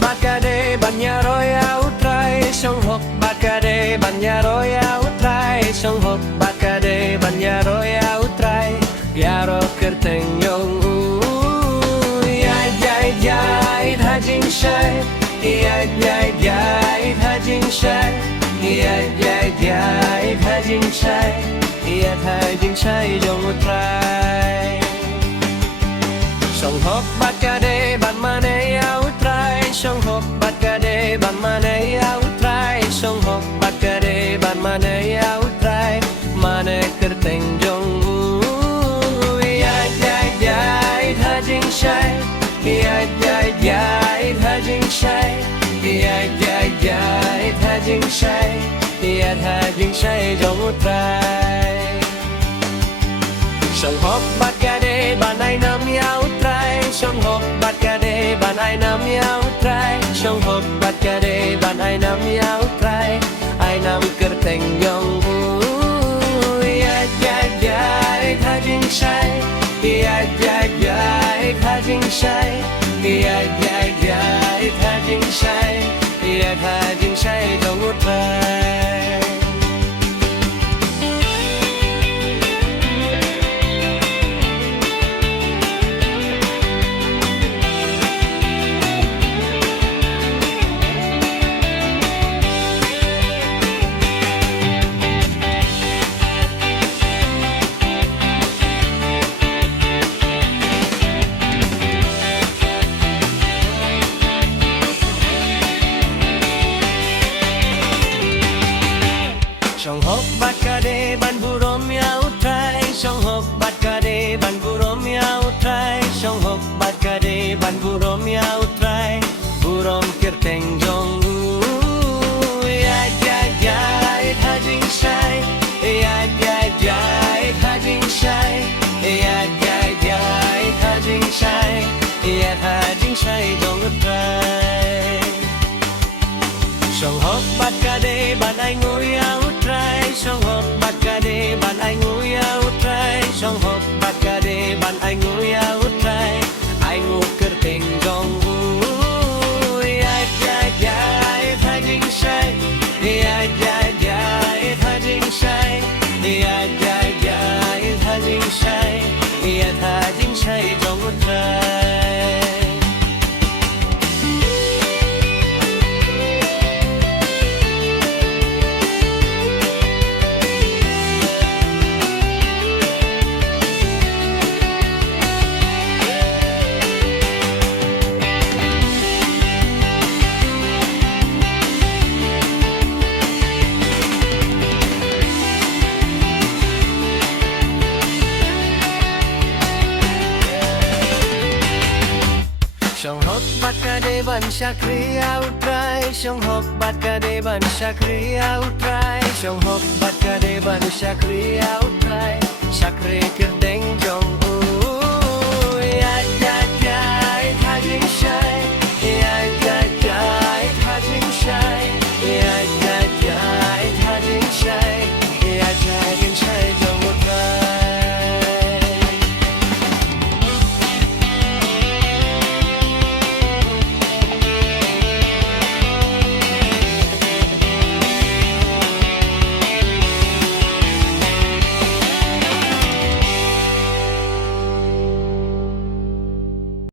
bát cà đê bàn nhà rồi áo trai sông hộp bát cà đê bàn nhà rồi áo trai sông hộp bát cà đê bàn nhà rồi áo trai yaro kerteng yong yai tha jing shai yai tha jing shai yai tha jing shai tha jing shai jong trai sông hộp bát cà đê bàn mà này áo trai sông hộp bát cà đê bàn mà này áo trai sông hộp bát cà đê bàn mà này áo trai mà này kerteng jong yai tha jing shai yai tha jing shai yai tha jing shai tha jing shai jong trai sông hộp bát cà đê bàn ai nam áo trai sông hộp bát cà đê bàn ai nam áo trai sông hộp bát cà đê bàn ai nam áo trai ai nam kerteng yong yai tha jing shai yai tha jing shai yai tha jing shai tha jing shai jong trai sông hộp bát cà đê bàn burom áo trai sông hộp bát cà đê bàn burom áo trai sông hộp bát cà đê bàn burom áo trai burom kerteng jong yai tha jing shai yai tha jing shai yai tha jing shai tha jing shai jong trai sông hộp bát cà đê bàn ai ngồi áo trai sông hộp bát cà đê bàn ai ngồi áo trai sông hộp bát cà đê bàn ai ngồi áo trai ai ngồi kerteng jong yai tha jing shai yai tha jing shai yai tha jing shai tha jing shai jong trai sông hộp bát cà đê bàn sakri áo trai sông hộp bát cà đê bàn sakri áo trai sông hộp bát cà đê bàn sakri áo trai sakri kerteng jong yai tha jing shai